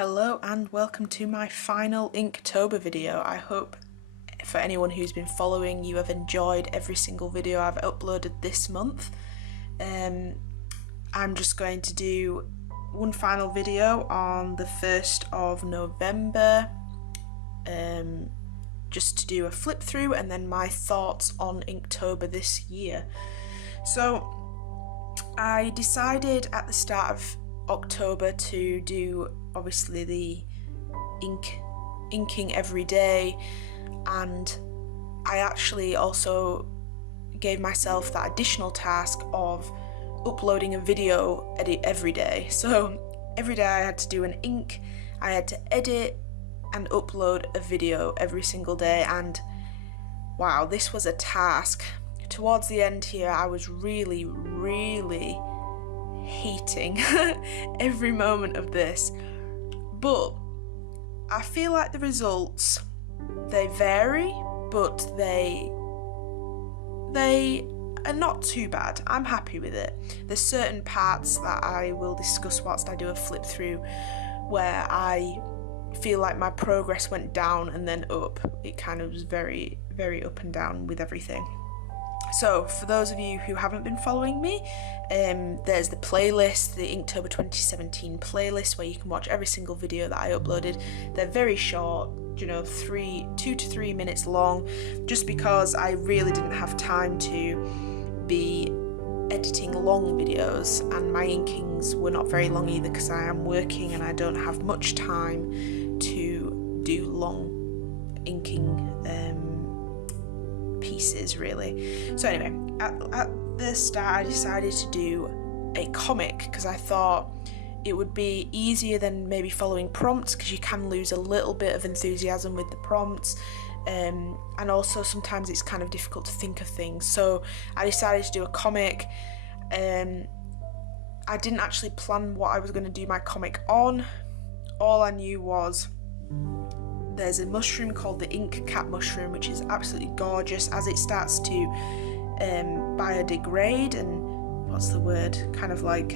Hello and welcome to my final Inktober video. I hope for anyone who's been following you have enjoyed every single video I've uploaded this month. I'm just going to do one final video on the 1st of November just to do a flip through and then my thoughts on Inktober this year. So I decided at the start of October to do obviously the inking every day, and I actually also gave myself that additional task of uploading a video every day. So every day I had to do an ink, I had to edit and upload a video every single day, and wow, this was a task. Towards the end here I was really hating every moment of this, but I feel like the results, they vary, but they are not too bad. I'm happy with it. There's certain parts that I will discuss whilst I do a flip through where I feel like my progress went down and then up. It kind of was very up and down with everything. So for those of you who haven't been following me, there's the playlist, the Inktober 2017 playlist, where you can watch every single video that I uploaded. They're very short, you know, 2 to 3 minutes long, just because I really didn't have time to be editing long videos, and my inkings were not very long either because I am working and I don't have much time to do long inking pieces really. So anyway, at the start I decided to do a comic because I thought it would be easier than maybe following prompts, because you can lose a little bit of enthusiasm with the prompts, and also sometimes it's kind of difficult to think of things. So I decided to do a comic. I didn't actually plan what I was going to do my comic on. All I knew was there's a mushroom called the ink cap mushroom, which is absolutely gorgeous as it starts to biodegrade and what's the word, kind of like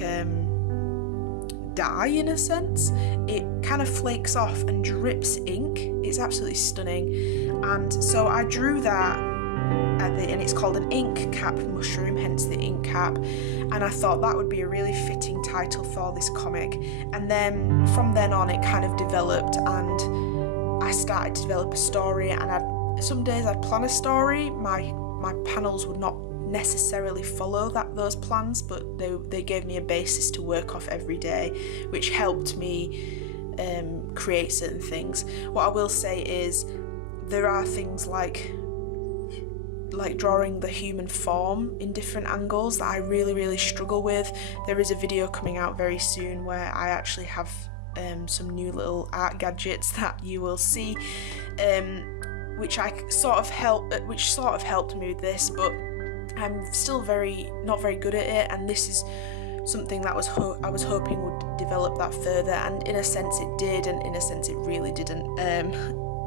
dye in a sense. It kind of flakes off and drips ink. It's absolutely stunning, and so I drew that and it's called an ink cap mushroom, hence the ink cap, and I thought that would be a really fitting title for this comic. And then from then on it kind of developed, and I started to develop a story, and some days I'd plan a story. My panels would not necessarily follow those plans, but they gave me a basis to work off every day, which helped me create certain things. What I will say is there are things like drawing the human form in different angles that I really struggle with. There is a video coming out very soon where I actually have some new little art gadgets that you will see, which sort of helped me with this, but I'm still not very good at it, and this is something that I was hoping would develop that further, and in a sense it did, and in a sense it really didn't.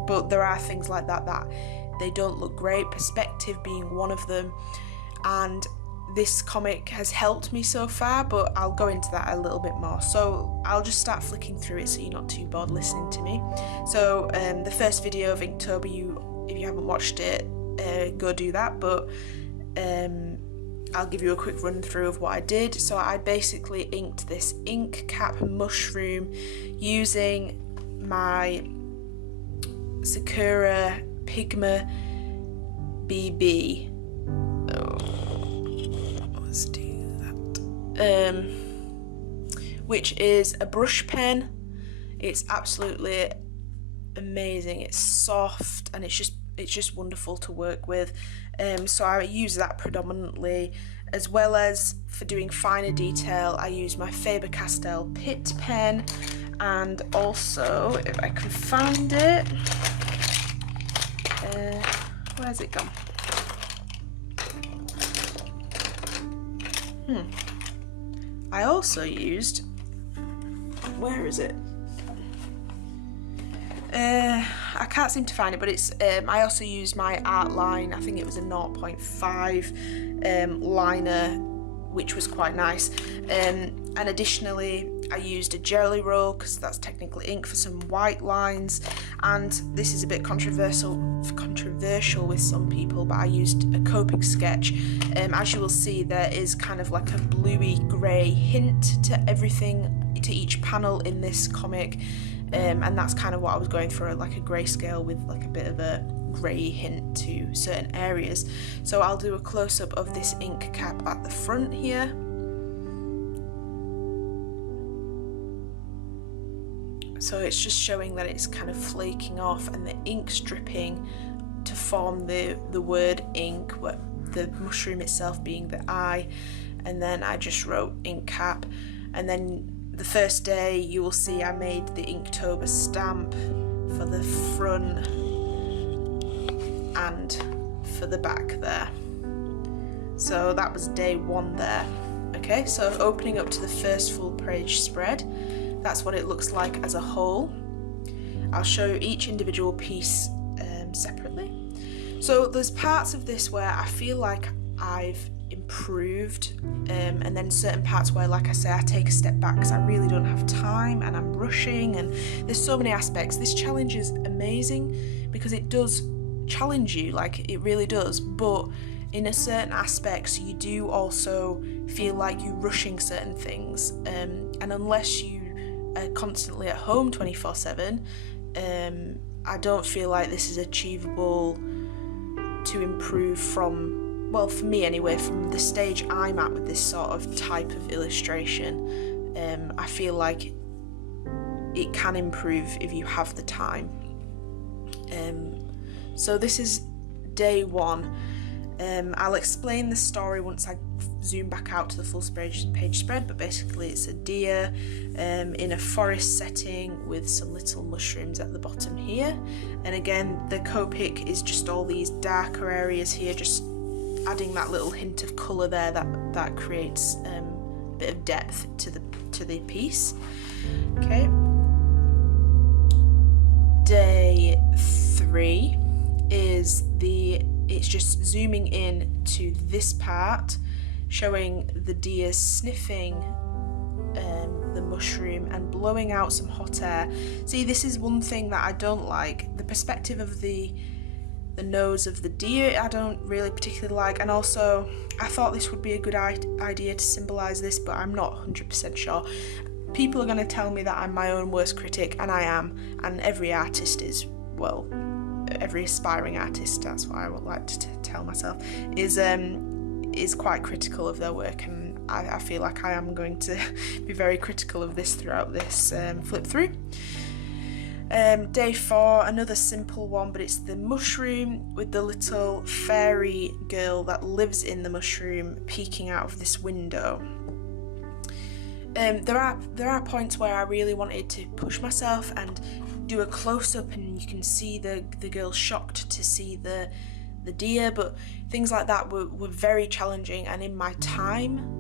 But there are things like that they don't look great, perspective being one of them, and this comic has helped me so far, but I'll go into that a little bit more. So I'll just start flicking through it so you're not too bored listening to me. So the first video of Inktober, if you haven't watched it, go do that, but I'll give you a quick run through of what I did. So I basically inked this ink cap mushroom using my Sakura Pigma BB. Let's do that. Which is a brush pen. It's absolutely amazing. It's soft and it's just wonderful to work with. So I use that predominantly, as well as for doing finer detail I use my Faber-Castell Pitt pen, and also, if I can find it, where's it gone? I also used, where is it? I can't seem to find it, but it's I also used my art line. I think it was a 0.5 liner, which was quite nice. And additionally I used a jelly roll because that's technically ink for some white lines, and this is a bit controversial with some people, but I used a Copic sketch. As you will see, there is kind of like a bluey grey hint to everything, to each panel in this comic, and that's kind of what I was going for, like a grayscale with like a bit of a grey hint to certain areas. So I'll do a close-up of this ink cap at the front here. So it's just showing that it's kind of flaking off and the ink's dripping to form the word ink, the mushroom itself being the I, and then I just wrote ink cap. And then the first day you will see I made the Inktober stamp for the front and for the back there. So that was day 1 there. Okay, so opening up to the first full page spread, that's what it looks like as a whole. I'll show each individual piece separately. So there's parts of this where I feel like I've improved, and then certain parts where, like I say, I take a step back because I really don't have time and I'm rushing, and there's so many aspects. This challenge is amazing because it does challenge you, like it really does, but in a certain aspects you do also feel like you're rushing certain things, and unless you are constantly at home 24/7, I don't feel like this is achievable to improve from, well, for me anyway, from the stage I'm at with this sort of type of illustration. I feel like it can improve if you have the time. So this is day 1. I'll explain the story once I zoom back out to the full page spread, but basically it's a deer in a forest setting with some little mushrooms at the bottom here, and again the Copic is just all these darker areas here, just adding that little hint of colour there that creates a bit of depth to the piece. Okay, day 3 is it's just zooming in to this part, showing the deer sniffing the mushroom and blowing out some hot air. See, this is one thing that I don't like. The perspective of the nose of the deer I don't really particularly like, and also I thought this would be a good idea to symbolise this, but I'm not 100% sure. People are going to tell me that I'm my own worst critic, and I am, and every artist is, well, every aspiring artist, that's what I would like to tell myself, is quite critical of their work, and I feel like I am going to be very critical of this throughout this flip through. Day 4, another simple one, but it's the mushroom with the little fairy girl that lives in the mushroom peeking out of this window. There are points where I really wanted to push myself and do a close-up, and you can see the girl shocked to see the deer, but things like that were very challenging, and in my time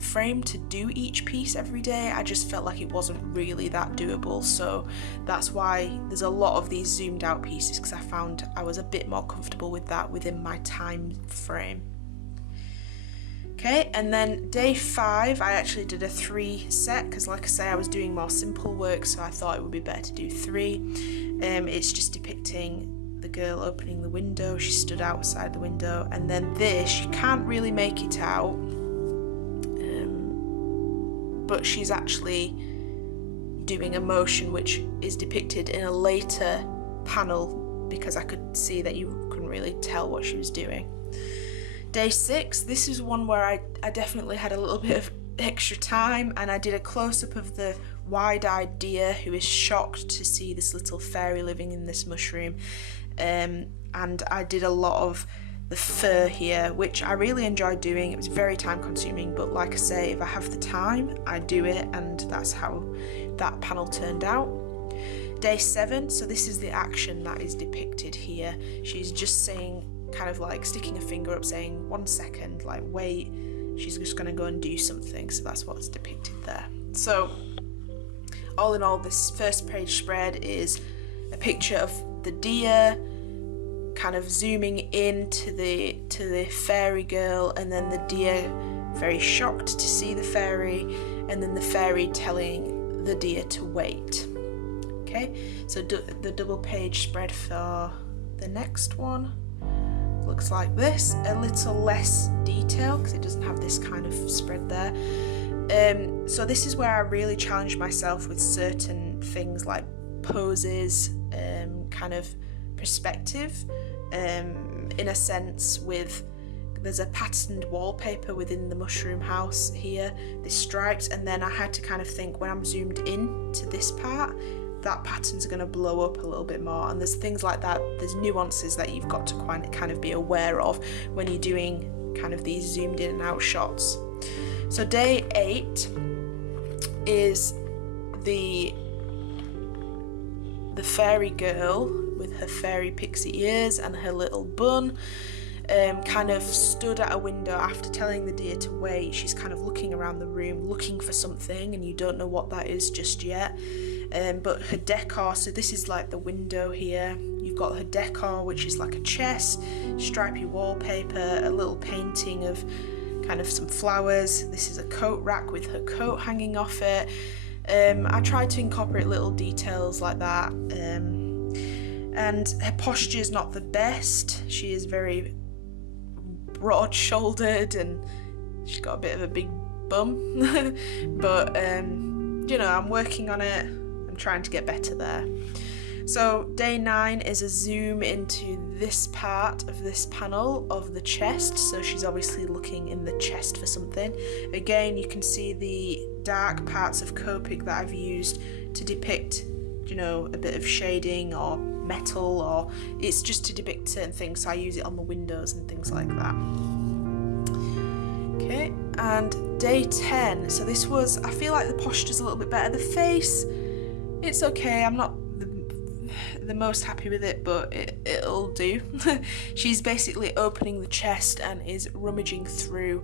frame to do each piece every day, I just felt like it wasn't really that doable. So that's why there's a lot of these zoomed out pieces, because I found I was a bit more comfortable with that within my time frame. Okay, and then day 5 I actually did a 3 set, because like I say, I was doing more simple work, so I thought it would be better to do 3. It's just depicting the girl opening the window. She stood outside the window, and then this, you can't really make it out, but she's actually doing a motion which is depicted in a later panel, because I could see that you couldn't really tell what she was doing. Day 6, this is one where I definitely had a little bit of extra time, and I did a close-up of the wide-eyed deer who is shocked to see this little fairy living in this mushroom, and I did a lot of the fur here, which I really enjoyed doing. It was very time consuming, but like I say, if I have the time, I do it, and that's how that panel turned out. Day 7, so this is the action that is depicted here. She's just saying, kind of like sticking a finger up, saying 1 second, like wait, she's just going to go and do something. So that's what's depicted there. So all in all, this first page spread is a picture of the deer kind of zooming in to the fairy girl, and then the deer very shocked to see the fairy, and then the fairy telling the deer to wait. Okay, so the double page spread for the next one looks like this, a little less detail because it doesn't have this kind of spread there. So this is where I really challenge myself with certain things like poses, kind of perspective, in a sense with, there's a patterned wallpaper within the mushroom house here, this stripes, and then I had to kind of think when I'm zoomed in to this part, that pattern's going to blow up a little bit more, and there's things like that, there's nuances that you've got to kind of be aware of when you're doing kind of these zoomed in and out shots. So day 8 is the fairy girl with her fairy pixie ears and her little bun, kind of stood at a window after telling the deer to wait. She's kind of looking around the room looking for something, and you don't know what that is just yet. But her decor, so this is like the window here, you've got her decor, which is like a chest, stripy wallpaper, a little painting of kind of some flowers. This is a coat rack with her coat hanging off it. I tried to incorporate little details like that, and her posture is not the best. She is very broad-shouldered and she's got a bit of a big bum, but you know, I'm working on it. I'm trying to get better there. So day 9 is a zoom into this part of this panel of the chest, so she's obviously looking in the chest for something. Again, you can see the dark parts of Copic that I've used to depict, you know, a bit of shading or metal, or it's just to depict certain things, so I use it on the windows and things like that. Okay, and day 10, so this was, I feel like the posture's a little bit better. The face, it's okay, I'm not the most happy with it, but it'll do. She's basically opening the chest and is rummaging through.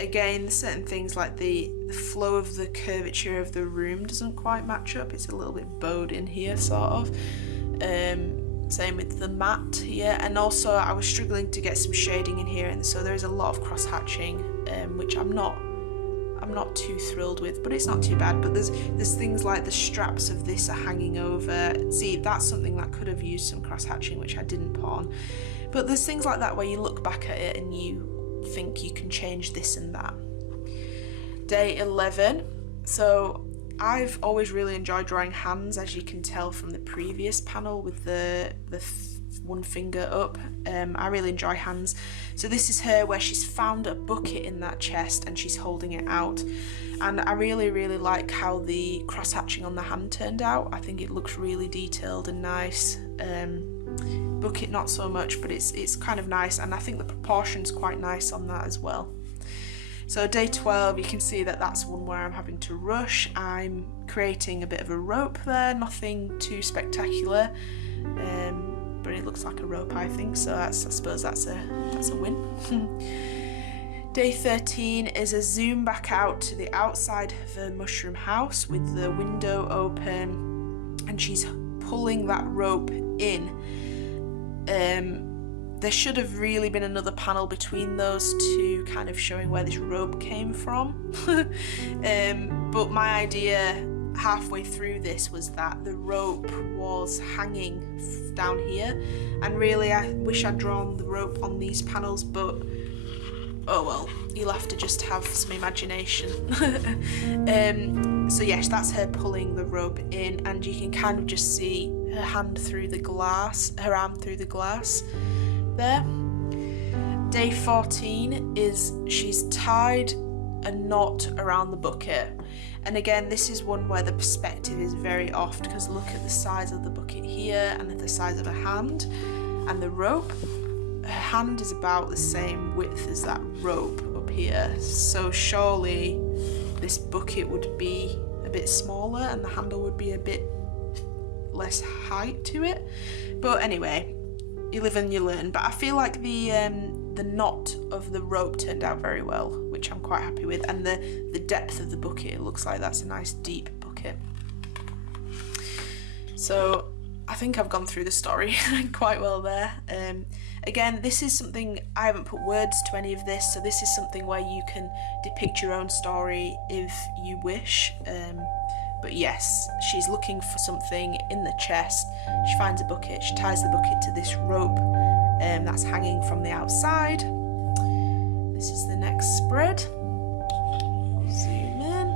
Again, certain things like the flow of the curvature of the room doesn't quite match up. It's a little bit bowed in here, sort of. Same with the mat here, and also I was struggling to get some shading in here, and so there is a lot of cross hatching, which I'm not too thrilled with, but it's not too bad. But there's things like the straps of this are hanging over. See, that's something that could have used some cross hatching, which I didn't put on. But there's things like that where you look back at it and you think you can change this and that. Day 11. So I've always really enjoyed drawing hands, as you can tell from the previous panel with the one finger up. I really enjoy hands. So this is her where she's found a bucket in that chest and she's holding it out, and I really like how the cross hatching on the hand turned out. I think it looks really detailed and nice. Bucket not so much, but it's kind of nice, and I think the proportion's quite nice on that as well. So day 12, you can see that that's one where I'm having to rush. I'm creating a bit of a rope there, nothing too spectacular, but it looks like a rope, I think, so I suppose that's a win. Day 13 is a zoom back out to the outside of the mushroom house with the window open, and she's pulling that rope in. There should have really been another panel between those two, kind of showing where this rope came from. But my idea halfway through this was that the rope was hanging down here, and really I wish I'd drawn the rope on these panels, but oh well, you'll have to just have some imagination. So yes, that's her pulling the rope in, and you can kind of just see her hand through the glass, her arm through the glass there. Day 14 is she's tied a knot around the bucket, and again this is one where the perspective is very off, because look at the size of the bucket here and the size of her hand and the rope. Her hand is about the same width as that rope up here, so surely this bucket would be a bit smaller and the handle would be a bit less height to it. But anyway, you live and you learn. But I feel like the knot of the rope turned out very well, which I'm quite happy with, and the depth of the bucket, it looks like that's a nice deep bucket. So I think I've gone through the story quite well there. Again, this is something, I haven't put words to any of this, so this is something where you can depict your own story if you wish. But yes, she's looking for something in the chest. She finds a bucket, she ties the bucket to this rope that's hanging from the outside. This is the next spread. Zoom in.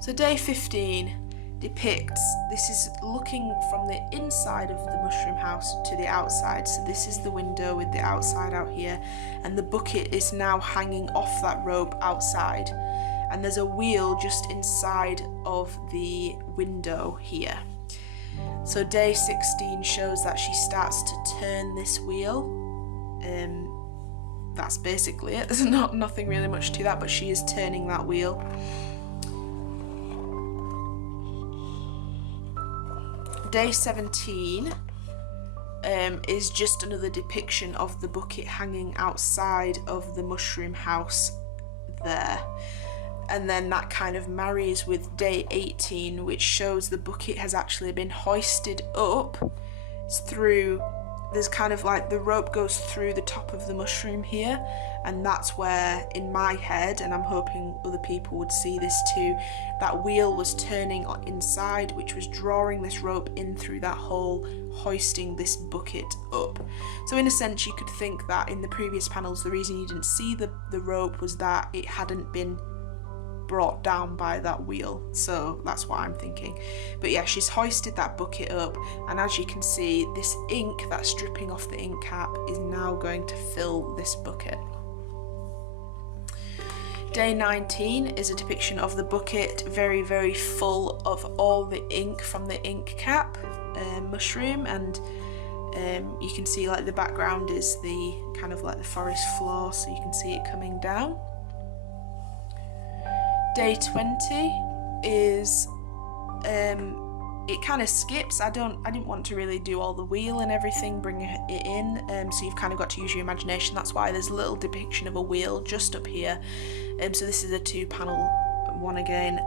So day 15 depicts, this is looking from the inside of the mushroom house to the outside. So this is the window with the outside out here, and the bucket is now hanging off that rope outside. And there's a wheel just inside of the window here. So day 16 shows that she starts to turn this wheel. That's basically it. There's nothing really much to that, but she is turning that wheel. Day 17 is just another depiction of the bucket hanging outside of the mushroom house there. And then that kind of marries with day 18, which shows the bucket has actually been hoisted up. It's through, there's kind of like the rope goes through the top of the mushroom here, and that's where, in my head, and I'm hoping other people would see this too, that wheel was turning inside, which was drawing this rope in through that hole, hoisting this bucket up. So in a sense, you could think that in the previous panels, the reason you didn't see the rope was that it hadn't been brought down by that wheel. So that's what I'm thinking. But yeah, she's hoisted that bucket up, and as you can see, this ink that's dripping off the ink cap is now going to fill this bucket. Day 19 is a depiction of the bucket very, very full of all the ink from the ink cap mushroom, and you can see like the background is the kind of like the forest floor, so you can see it coming down. Day 20 is, it kind of skips. I didn't want to really do all the wheel and everything, bring it in, so you've kind of got to use your imagination. That's why there's a little depiction of a wheel just up here. So this is a 2-panel one again.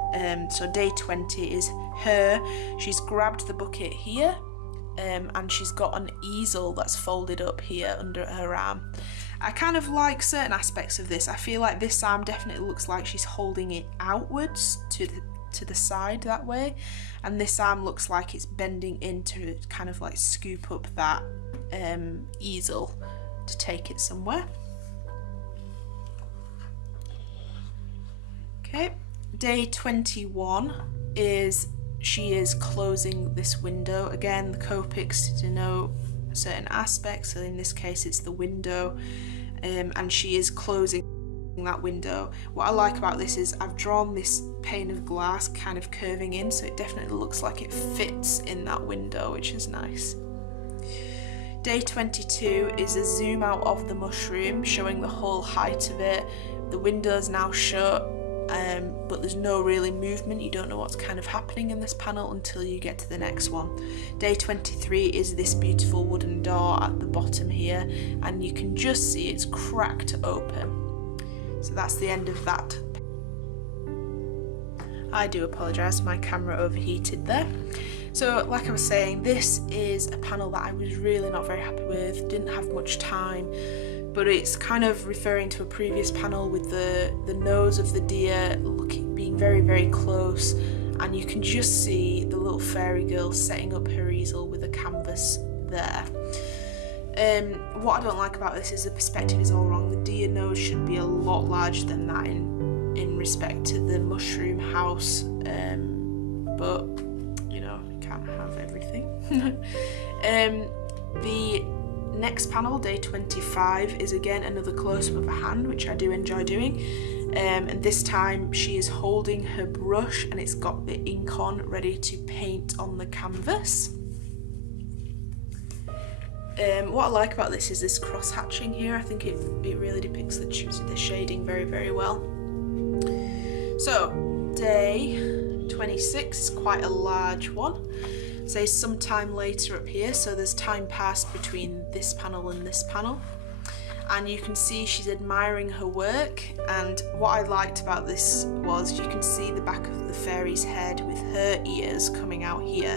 So day 20 is her. She's grabbed the bucket here, and she's got an easel that's folded up here under her arm. I kind of like certain aspects of this. I feel like this arm definitely looks like she's holding it outwards to the side that way, and this arm looks like it's bending in to kind of like scoop up that easel to take it somewhere. Okay, day 21 is she is closing this window. Again, the Copics denote certain aspects, so in this case it's the window, and she is closing that window. What I like about this is I've drawn this pane of glass kind of curving in, so it definitely looks like it fits in that window, which is nice. Day 22 is a zoom out of the mushroom, showing the whole height of it. The window's now shut, but there's no really movement. You don't know what's kind of happening in this panel until you get to the next one. Day 23 is this beautiful wooden door at the bottom here, and you can just see it's cracked open. So that's the end of that. I do apologise, my camera overheated there. So like I was saying, this is a panel that I was really not very happy with, didn't have much time, but it's kind of referring to a previous panel with the nose of the deer being very, very close, and you can just see the little fairy girl setting up her easel with a canvas there. What I don't like about this is the perspective is all wrong. The deer nose should be a lot larger than that in respect to the mushroom house, but you know, you can't have everything. The next panel, day 25, is again another close-up of a hand, which I do enjoy doing, and this time she is holding her brush and it's got the ink on, ready to paint on the canvas. What I like about this is this cross-hatching here. I think it really depicts the shading very, very well. So, day 26 is quite a large one. Say sometime later up here, so there's time passed between this panel and this panel. And you can see she's admiring her work, and what I liked about this was you can see the back of the fairy's head with her ears coming out here.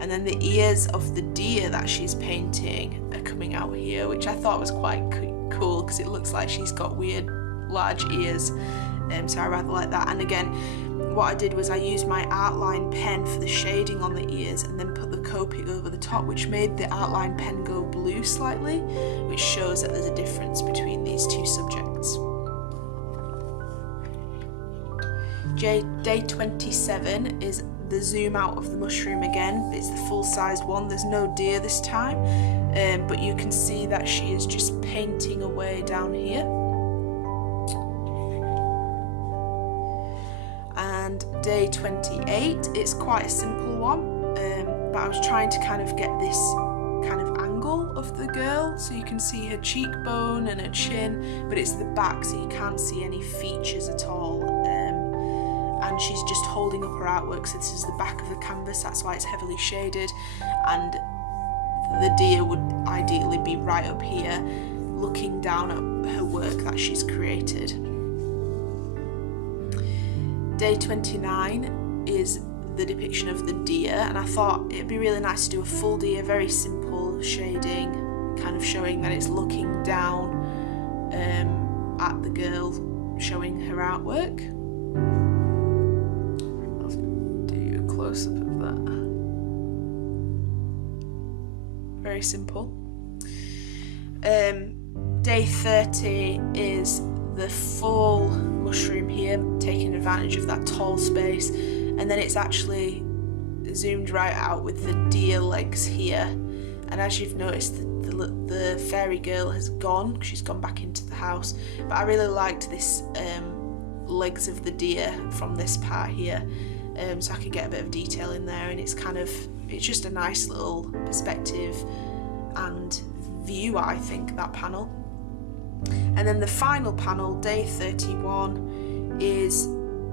and then the ears of the deer that she's painting are coming out here, which I thought was quite cool because it looks like she's got weird large ears, so I rather like that. And again, what I did was I used my outline pen for the shading on the ears and then put the Copic over the top, which made the outline pen go blue slightly, which shows that there's a difference between these two subjects. Day 27 is the zoom out of the mushroom again. It's the full-sized one. There's no deer this time, but you can see that she is just painting away down here. And day 28, it's quite a simple one, but I was trying to kind of get this kind of angle of the girl, so you can see her cheekbone and her chin, but it's the back, so you can't see any features at all. And she's just holding up her artwork, so this is the back of the canvas, that's why it's heavily shaded, and the deer would ideally be right up here looking down at her work that she's created. Day 29 is the depiction of the deer, and I thought it'd be really nice to do a full deer, very simple shading, kind of showing that it's looking down at the girl showing her artwork. Close-up of that. Very simple. Day 30 is the full mushroom here, taking advantage of that tall space, and then it's actually zoomed right out with the deer legs here. And as you've noticed, the fairy girl has gone, she's gone back into the house, but I really liked this legs of the deer from this part here. So I could get a bit of detail in there, and it's just a nice little perspective and view, I think, that panel. And then the final panel, day 31, is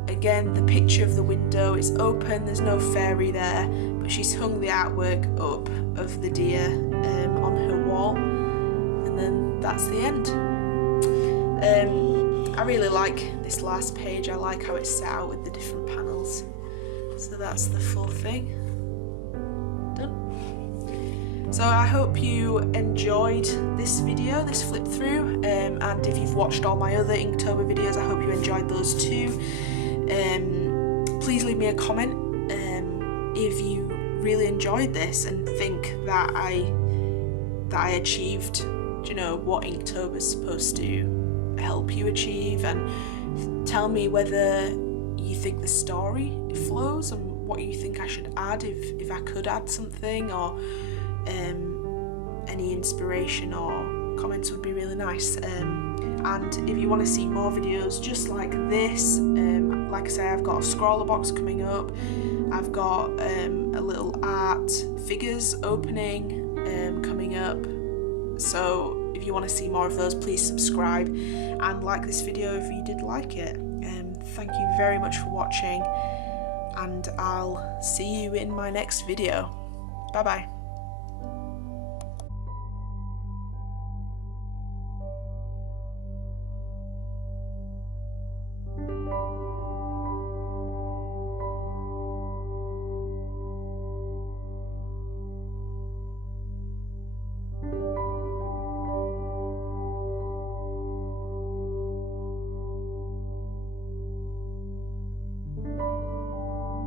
again the picture of the window. It's open, there's no fairy there, but she's hung the artwork up of the deer on her wall, and then that's the end. I really like this last page. I like how it's set out with the different panels. So that's the full thing done. So I hope you enjoyed this video, this flip through, and if you've watched all my other Inktober videos, I hope you enjoyed those too. Please leave me a comment if you really enjoyed this and think that I achieved, you know, what Inktober is supposed to help you achieve, and tell me whether you think the story flows and what you think I should add, if I could add something, or any inspiration or comments would be really nice. And if you want to see more videos just like this, like I say, I've got a scroller box coming up, I've got a little art figures opening coming up, so if you want to see more of those, please subscribe and like this video if you did like it. Thank you very much for watching, and I'll see you in my next video. Bye bye.